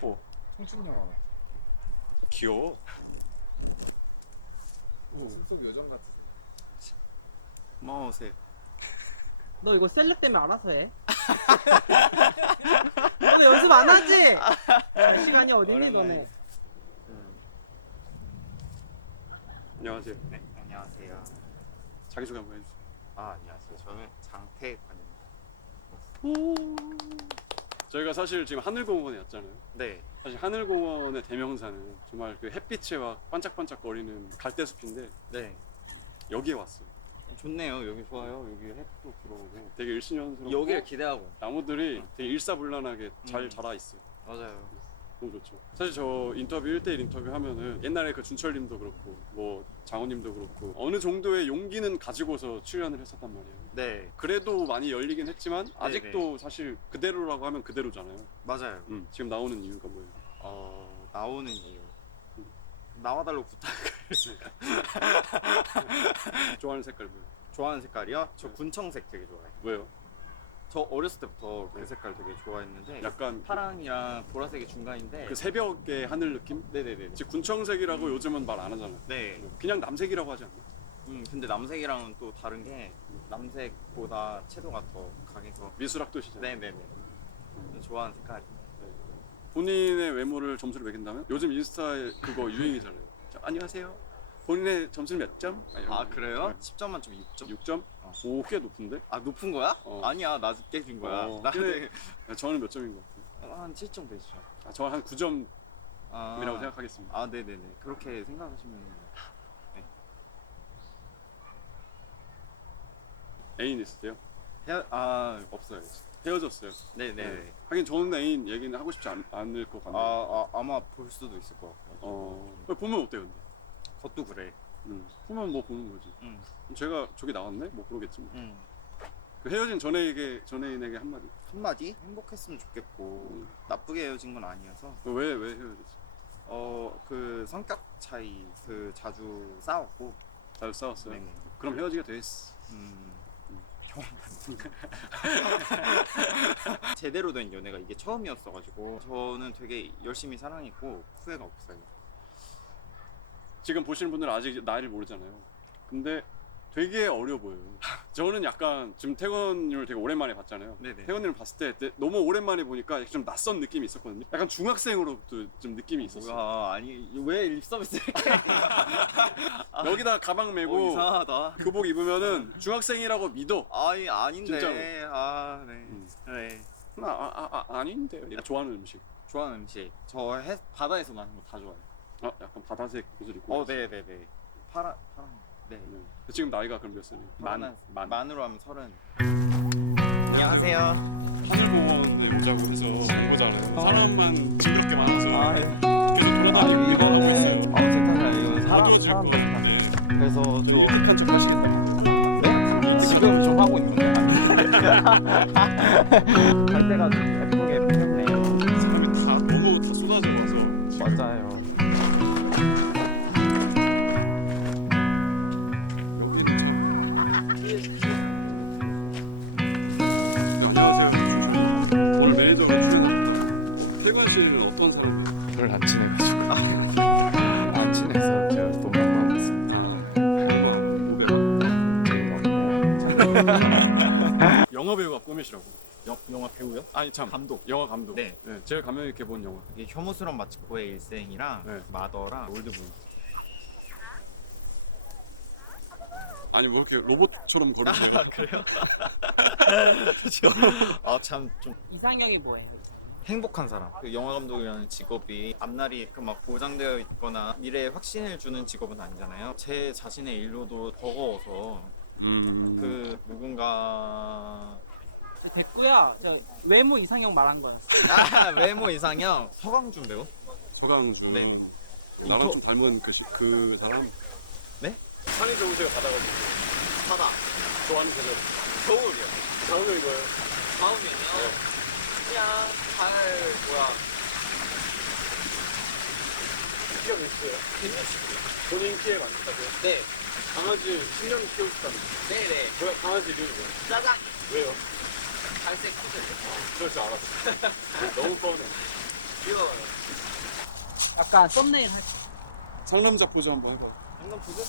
홍춘영. 귀여워. 숲속 요정 같은. 고마우세요. 너 이거 셀렉 때문에 알아서 해. 너 연습 안 하지? 이 시간이 어딨니 너네? 안녕하세요. 네, 안녕하세요. 자기소개 한번 해주세요. 안녕하세요. 저는 장태관입니다. 저희가 사실 지금 하늘공원에 왔잖아요. 네, 사실 하늘공원의 대명사는 정말 그 햇빛에 막 반짝반짝거리는 갈대숲인데 네. 여기에 왔어요. 좋네요. 여기 좋아요. 여기 햇도 들어오고. 되게 일신연스럽고 여기를 기대하고. 나무들이 되게 일사불란하게 잘 자라 있어요. 맞아요. 너무 좋죠. 사실 저 인터뷰 1대1 인터뷰 하면은 옛날에 그 준철님도 그렇고 뭐 장호님도 그렇고 어느 정도의 용기는 가지고서 출연을 했었단 말이에요. 네, 그래도 많이 열리긴 했지만 아직도 사실 그대로라고 하면 그대로잖아요. 맞아요. 지금 나오는 이유가 뭐예요? 나오는 이유. 나와달라고 부탁. 좋아하는 색깔 뭐예요? 좋아하는 색깔이요? 저 군청색 되게 좋아해요. 왜요? 저 어렸을 때부터 그 네. 색깔 되게 좋아했는데 약간 파랑이랑 보라색이 중간인데. 그 새벽의 하늘 느낌? 네네네. 즉 군청색이라고 요즘은 말 안 하잖아요. 네. 그냥 남색이라고 하지 않나? 근데 남색이랑은 또 다른 게 남색보다 채도가 더 강해서. 미술학도시잖아요. 네네네. 좋아하는 색깔. 본인의 외모를 점수를 매긴다면 요즘 인스타에 그거 유행이잖아요. 자, 안녕하세요. 본인의 점수는 몇 점? 그래요? 10점 만점 6점? 6점? 오, 꽤 높은데? 높은 거야? 어. 아니야, 낮게 준 거야. 근데 저는 몇 점인 것 같아요? 한 7점 되시죠. 저 한 9점이라고 아, 생각하겠습니다. 네네네. 그렇게 생각하시면. 네. 애인 있으세요? 없어요. 헤어졌어요. 네네. 네. 하긴 저는 애인 얘기는 하고 싶지 않을 것 같네요. 아마 볼 수도 있을 것 같고. 보면 어때요, 근데? 그것도 그래. 보면 뭐 보는 거지. 제가 저기 나왔네? 뭐 그러겠지 뭐. 그 헤어진 전 애인에게 한마디. 한마디? 행복했으면 좋겠고, 나쁘게 헤어진 건 아니어서. 왜 헤어졌어? 그 성격 차이, 자주 싸웠고. 잘 싸웠어요? 네. 그럼 헤어지게 됐어. 제대로 된 연애가 이게 처음이었어가지고 저는 되게 열심히 사랑했고 후회가 없어요. 지금 보시는 분들은 아직 나이를 모르잖아요. 근데 되게 어려 보여요. 저는 약간 지금 태건님을 되게 오랜만에 봤잖아요. 네네. 태건님을 봤을 때 너무 오랜만에 보니까 좀 낯선 느낌이 있었거든요. 약간 중학생으로부터 좀 느낌이 있었어요. 뭐야, 아니 왜 립서비스 이렇게. 여기다 가방 메고 이상하다. 교복 입으면은 중학생이라고 믿어. 아닌데. 진짜로. 네. 네. 아닌데. 좋아하는 음식. 좋아하는 음식. 저 바다에서 나는 거 다 좋아해요. 약간 바다색 옷을 입고. 네네네. 파란. 네. 네. 지금 나이가 그럼 몇 살이에요? 만으로 하면 30. 안녕하세요. 하늘공원에 오자고 해서 온 거잖아요. 사람만 징그럽게 많아서 계속 돌아다니고 이거는 이러고 있어요. 제 탓이 이거는 어두워질 사람 것 탓. 같은데 그래서 좀 유익한 척 하시겠다. 네? 지금 좀 하고 있는 거야. 갈 때가 좀 예쁘게 피었네요. 사람이 너무 다 쏟아져 와서. 맞아요. 여기는 참. 안녕하세요. 오늘 매니저가 출연합니다. 태관 씨는 어떤 사람이에요? 별로 안 친해가지고. 안 친해서 제가 돈 받고 있습니다. 영화 배우가 꿈이시라고. 영화 배우요? 아니 참 감독. 영화 감독. 네. 제일 감명 있게 본 영화. 이게 혐오스러운 마츠코의 일생이랑 네. 마더랑 올드보이. 아니 뭐 이렇게 로봇처럼 걸으시죠? 그래요? 참 좀 이상형이 뭐해? 행복한 사람. 그 영화 감독이라는 직업이 앞날이 막 보장되어 있거나 미래에 확신을 주는 직업은 아니잖아요. 제 자신의 일로도 버거워서 누군가 됐고요. 저 외모 이상형 말한 거야. 외모 이상형 서강준 배우? 서강준. 네네. 나랑 좀 닮은 그 사람. 네? 산이 좋으세요? 바다가 좋으세요? 바다. 좋아하는 계절. 겨울이요. 장우영이 뭐예요? 다음에는요. 그냥 키가 몇이세요? 160. 본인 키에 맞다고요? 네. 강아지 10년 키우고 싶다면서. 네네. 뭐야 강아지 이름이 뭐예요? 짜장이. 왜요? 갈색 푸들. 그럴 줄 알았어. 너무 뻔해. 귀여워요. 약간 썸네일 할 상남자 포즈 한번 해봐. 방금 보죠?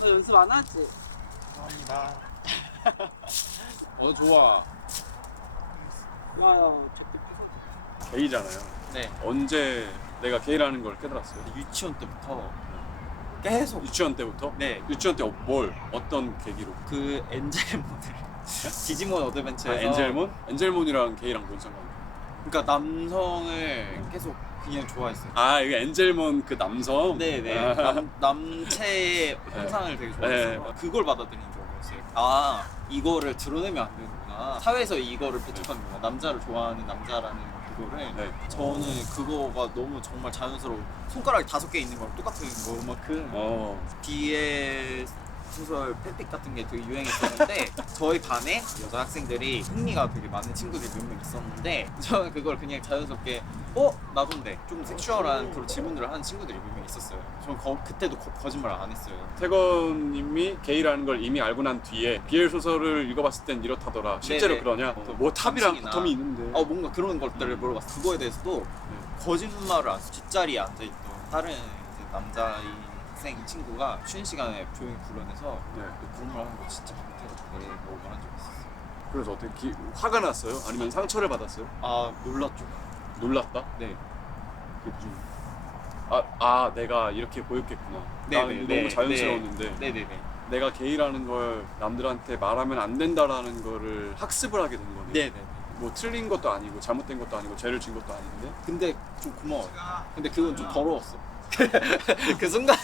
너 연습 안 하지? 감사합니다. 좋아. 야, 저때 게이잖아요. 네. 언제 내가 게이라는 걸 깨달았어요? 유치원 때부터 계속 유치원 때부터? 네. 유치원 때 어떤 계기로? 그 엔젤몬을 디지몬 어드벤처에서 엔젤몬? 엔젤몬이랑 게이랑 뭔 상관이야? 그러니까 남성을 계속 그냥 좋아했어요. 아 이게 엔젤몬 그 남성? 네네. 아. 남체의 형상을 되게 좋아했어요. 네. 그걸 받아들인 줄 알았어요. 아 이거를 드러내면 안 되는구나. 사회에서 이거를 배척하는구나. 남자를 좋아하는 남자라는 그거를. 네. 저는 그거가 너무 정말 자연스러워. 손가락이 5개 있는 거랑 똑같은 거만큼 BL 소설 팬픽 같은 게 되게 유행했었는데 저희 반에 여자 학생들이 흥미가 되게 많은 친구들이 몇 명 있었는데 저는 그걸 그냥 자연스럽게 나도인데 좀 섹슈얼한 그런 질문들을 하는 친구들이 몇 명 있었어요. 저는 그때도 거짓말을 안 했어요. 태건님이 게이라는 걸 이미 알고 난 뒤에 BL 소설을 읽어봤을 땐 이렇다더라. 실제로 네네. 그러냐? 뭐 탑이랑 감식이나. 바텀이 있는데. 뭔가 그런 것들을 물어봤어요. 그거에 대해서도 거짓말을 안 했어요. 뒷자리에 앉아있던 다른 이제 남자생 친구가 쉬는 시간에 조용히 불러내서 네. 그런 말 하는 거 진짜 못해가지고 내라고 말한 적이 있었어요. 그래서 어떻게 화가 났어요? 아니면 상처를 받았어요? 아 놀랐죠. 놀랐다? 네. 그게 무슨 내가 이렇게 보였겠구나. 나는 네, 너무 자연스러웠는데 네네네. 내가 게이라는 걸 남들한테 말하면 안 된다라는 거를 학습을 하게 된 거네. 네네. 뭐 틀린 것도 아니고 잘못된 것도 아니고 죄를 진 것도 아닌데. 근데 좀 고마워요. 근데 그건 좀 더러웠어. 그 순간에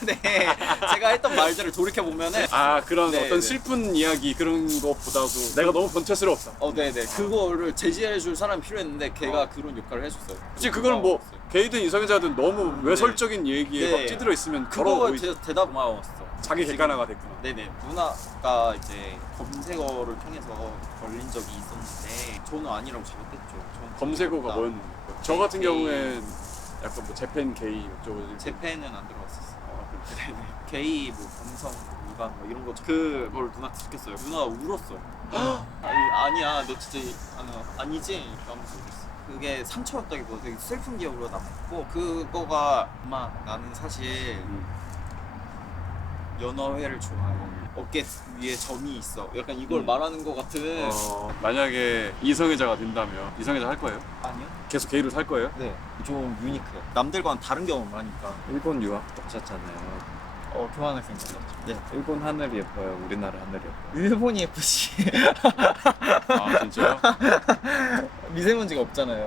제가 했던 말들을 돌이켜 보면은 그런 네, 어떤 네. 슬픈 이야기 그런 것보다도 내가 너무 번체스러웠다. 네네. 그거를 제지해줄 사람이 필요했는데 걔가 그런 역할을 해줬어요. 그치 그건 뭐 고마웠어요. 게이든 이성애자든 너무 외설적인 얘기에 네. 막 찌들어 있으면 더러워 그거 보이지. 대답 고마웠어. 자기 객관화가 됐구나. 네네. 누나가 이제 검색어를 통해서 걸린 적이 있었는데 저는 아니라고 잡았겠죠. 저는 검색어가 그거보다 뭐였는데? 저 같은 게이. 경우엔 약간 뭐 재팬 게이 어쩌고 제 팬은 안 들어갔었어. 아, 네네. 게이 뭐 감성 일반 뭐 이런 거 그걸 누나한테 시켰어요. 누나가 울었어요. 아니야 너 진짜 아니지? 이렇게 하면서 울었어. 그게 상처였다기보다 되게 슬픈 기억으로 남았고 그거가 엄마 나는 사실 연어회를 좋아해. 어깨 위에 점이 있어. 약간 이걸 말하는 것 같은. 만약에 이성애자가 된다면 이성애자 할 거예요? 아니요? 계속 게이로 살 거예요? 네. 좀 유니크해요. 남들과는 다른 경험을 하니까. 일본 유학 가셨잖아요. 교환학생 같았죠. 네. 일본 하늘이 예뻐요. 우리나라 하늘이 예뻐요. 일본이 예쁘지. 아 진짜요? 미세먼지가 없잖아요.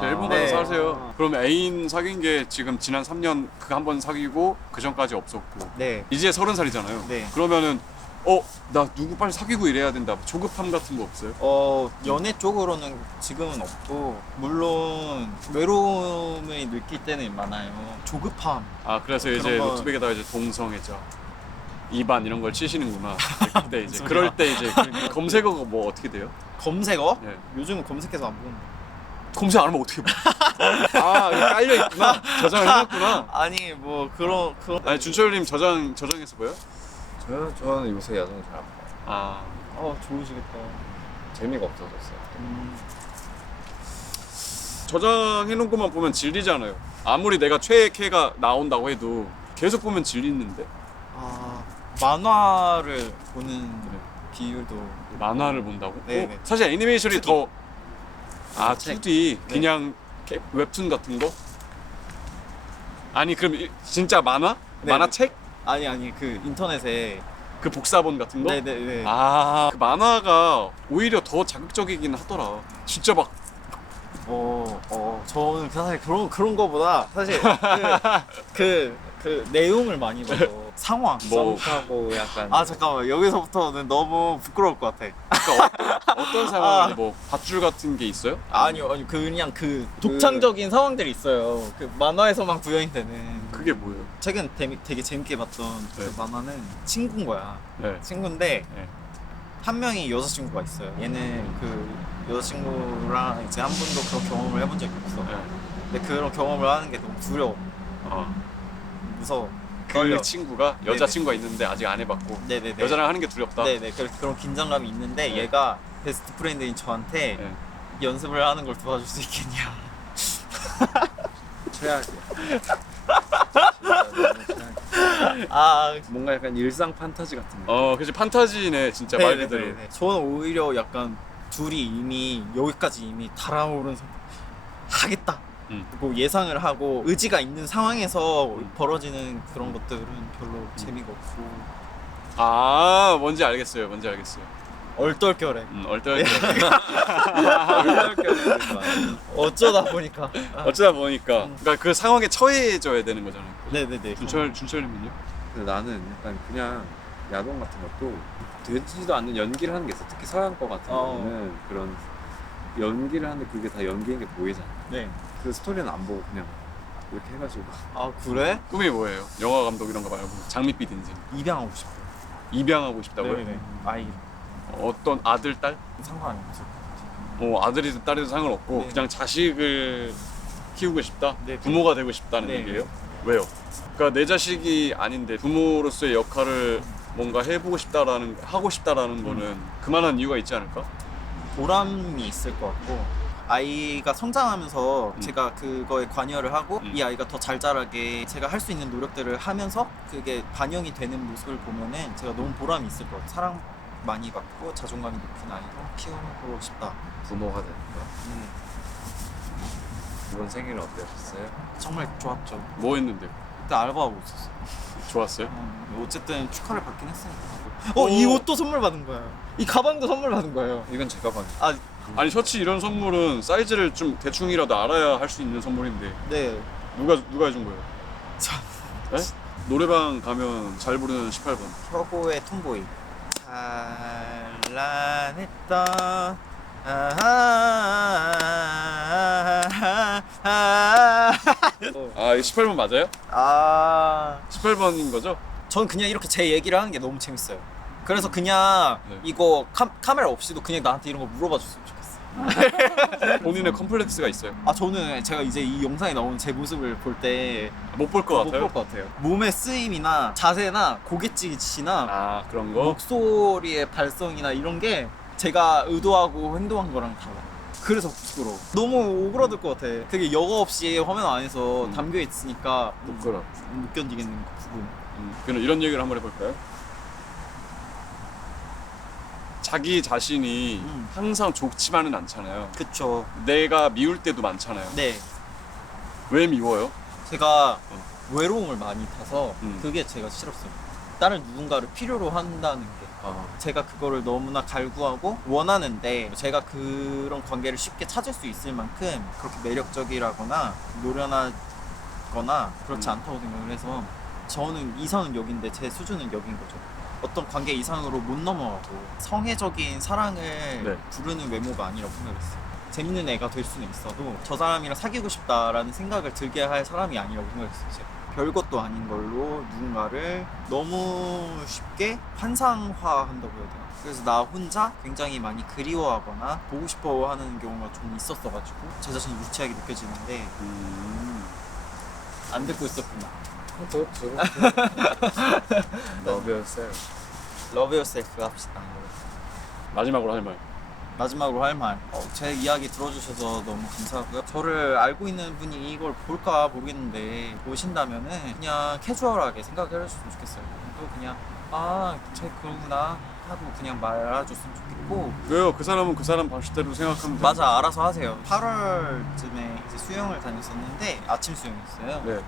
자, 일본 네. 가서 사세요. 그럼 애인 사귄 게 지금 지난 3년 그 한 번 사귀고 그 전까지 없었고 네. 이제 30살이잖아요. 네. 그러면은 나 누구 빨리 사귀고 이래야 된다. 조급함 같은 거 없어요? 연애 쪽으로는 지금은 없고 물론 외로움을 느낄 때는 많아요. 조급함. 그래서 이제 그런 거- 노트북에다가 이제 동성애자 이반 이런 걸 치시는구나. 그때 이제 그럴 때 이제 검색어가 뭐 어떻게 돼요? 검색어? 네. 요즘은 검색해서 안 보는. 검색 안 하면 어떻게 봐? 여기 깔려 있구나. 저장을 해놨구나. 아니 뭐 그런 아니 준철님 저장해서 보여? 저는 요새 야동 잘 안 봐요. 좋으시겠다. 재미가 없어졌어요. 저장해놓은 것만 보면 질리잖아요. 아무리 내가 최애 캐가 나온다고 해도 계속 보면 질리는데. 만화를 보는 비율도 만화를 본다고? 네네. 사실 애니메이션이 2D. 더 책. 2D 네. 그냥 웹툰 같은 거? 아니 그럼 진짜 만화? 네. 만화책? 아니 그 인터넷에 그 복사본 같은 거? 네네네. 그 만화가 오히려 더 자극적이긴 하더라. 진짜 막 저는 사실 그런 거보다 사실 그 내용을 많이 봐서 상황. 뭐 하고 약간 잠깐만 여기서부터는 너무 부끄러울 것 같아. 어떤 상황이 뭐 밧줄 같은 게 있어요? 아니요 그냥 그 독창적인 상황들이 있어요. 그 만화에서만 구현이 되는. 그게 뭐예요? 최근 되게 재밌게 봤던 네. 그 만화는 친구인 거야. 네. 친구인데 네. 한 명이 여자친구가 있어요. 얘는 그 여자친구랑 이제 한 번도 그런 경험을 해본 적이 없어. 네. 근데 그런 경험을 하는 게 너무 두려워. 무서워. 떨려. 그 친구가 여자친구가 있는데 아직 안 해봤고 네네네. 여자랑 하는 게 두렵다. 네네. 그런 긴장감이 있는데 네. 얘가 베스트 프렌드인 저한테 네. 연습을 하는 걸 도와줄 수 있겠냐. 최악이야. 아, 뭔가 약간 일상 판타지 같은 거. 그치 판타지네 진짜 말 그대로. 네네네. 저는 오히려 약간 둘이 이미 여기까지 이미 달아오른 상태. 하겠다. 그리고 예상을 하고 의지가 있는 상황에서 벌어지는 그런 것들은 별로 재미가 없고 아 뭔지 알겠어요. 얼떨결에 얼떨결에. 어쩌다 보니까 어쩌다 보니까 그러니까 그 상황에 처해져야 되는 거잖아요. 네네네. 준철님은요? 근데 나는 약간 그냥 야동 같은 것도 되지도 않는 연기를 하는 게 있어. 특히 서양 거 같은 경우는 그런 연기를 하는데 그게 다 연기인 게 보이잖아. 네. 그 스토리는 안 보고 그냥 이렇게 해가지고. 아 그래? 꿈이 뭐예요? 영화 감독 이런 거 말고 장밋빛 인생. 입양하고 싶어요. 입양하고 싶다고요? 네네. 아이 어떤 아들 딸? 상관이 없어. 아들이든 딸이든 상관없고 네. 그냥 자식을 키우고 싶다? 네. 부모가 되고 싶다는 네. 얘기예요? 왜요? 그러니까 내 자식이 아닌데 부모로서의 역할을 뭔가 하고 싶다라는 거는 그만한 이유가 있지 않을까? 보람이 있을 것 같고 아이가 성장하면서 제가 그거에 관여를 하고 이 아이가 더 잘 자라게 제가 할 수 있는 노력들을 하면서 그게 반영이 되는 모습을 보면은 제가 너무 보람이 있을 것 같아요. 사랑 많이 받고 자존감이 높은 아이로 키우고 싶다. 부모가 되는 거야. 이번 생일은 어떠셨어요? 정말 좋았죠. 뭐 했는데? 그때 알바하고 있었어요. 좋았어요? 어쨌든 축하를 받긴 했으니까. 오. 이 옷도 선물 받은 거예요. 이 가방도 선물 받은 거예요. 이건 제 가방. 아, 아니 셔츠 이런 선물은 사이즈를 좀 대충이라도 알아야 할 수 있는 선물인데 네. 누가 해준 거예요? 저 네? 노래방 가면 잘 부르는 18번. 혁오의 톰보이. 찬란했던 이 18번 맞아요? 18번인 거죠? 전 그냥 이렇게 제 얘기를 하는 게 너무 재밌어요. 그래서 그냥 네. 이거 카메라 없이도 그냥 나한테 이런 거 물어봐 줬으면 좋겠어. 본인의 컴플렉스가 있어요? 저는 제가 이제 이 영상에 나오는 제 모습을 볼 때 못 볼 것 못 같아요? 볼 것 같아요. 몸의 쓰임이나 자세나 고갯짓이나 그런 거? 목소리의 발성이나 이런 게 제가 의도하고 행동한 거랑 달라. 그래서 부끄러워. 너무 오그라들 것 같아. 그게 여과 없이 화면 안에서 담겨 있으니까 부끄러워. 못 견디겠는 그 부분. 그럼 이런 얘기를 한번 해볼까요? 자기 자신이 항상 좋지만은 않잖아요. 그쵸. 내가 미울 때도 많잖아요. 네. 왜 미워요? 제가 외로움을 많이 타서 음. 그게 제가 싫었어요. 다른 누군가를 필요로 한다는 게. 제가 그거를 너무나 갈구하고 원하는데 제가 그런 관계를 쉽게 찾을 수 있을 만큼 그렇게 매력적이라거나 노련하거나 그렇지 않다고 생각을 해서 저는 이상은 여긴데 제 수준은 여긴 거죠. 어떤 관계 이상으로 못 넘어가고 성애적인 사랑을 네. 부르는 외모가 아니라고 생각했어요. 재밌는 애가 될 수는 있어도 저 사람이랑 사귀고 싶다라는 생각을 들게 할 사람이 아니라고 생각했어요. 제가. 별것도 아닌 걸로 누군가를 너무 쉽게 환상화한다고 해야 되나? 그래서 나 혼자 굉장히 많이 그리워하거나 보고 싶어 하는 경우가 좀 있었어가지고 제 자신이 유치하게 느껴지는데 안 듣고 있었구나. 저 Love yourself. Love yourself 합시다. 마지막으로 할 말. 마지막으로 할 말. 제 이야기 들어주셔서 너무 감사하고요. 저를 알고 있는 분이 이걸 볼까 모르겠는데 보신다면은 그냥 캐주얼하게 생각을 해주셨으면 좋겠어요. 또 그냥 쟤 그러구나 하고 그냥 말아줬으면 좋겠고. 왜요? 그 사람은 그 사람 방식대로 생각하면 돼요. 맞아, 알아서 하세요. 8월쯤에 이제 수영을 다녔었는데 아침 수영이었어요. 네.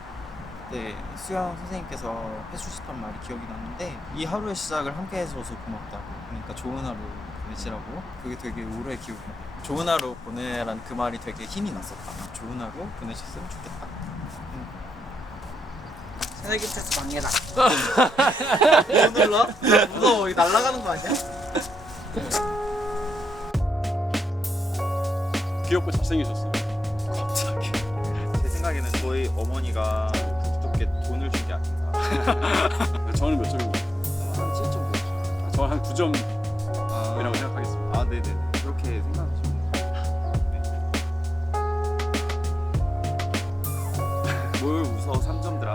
네, 수영 선생님께서 해주셨던 말이 기억이 나는데 이 하루의 시작을 함께 해줘서 고맙다고. 그러니까 좋은 하루 보내시라고. 그게 되게 오래 기억이 나요. 좋은 하루 보내라는 그 말이 되게 힘이 났었다. 좋은 하루 보내셨으면 좋겠다. 새내기 패스 망해라. 뭐 눌러? 무서워, 이거 날아가는 거 아니야? 귀엽고 잘생기셨어요. 갑자기. 제 생각에는 저희 어머니가 부족께 돈을 준 게 아닌가. 저는 몇 점인가요? 한 7.5. 저는 한 9점이라고 생각하겠습니다. 네네. 그렇게 생각하시면 뭘 웃어 3점들아.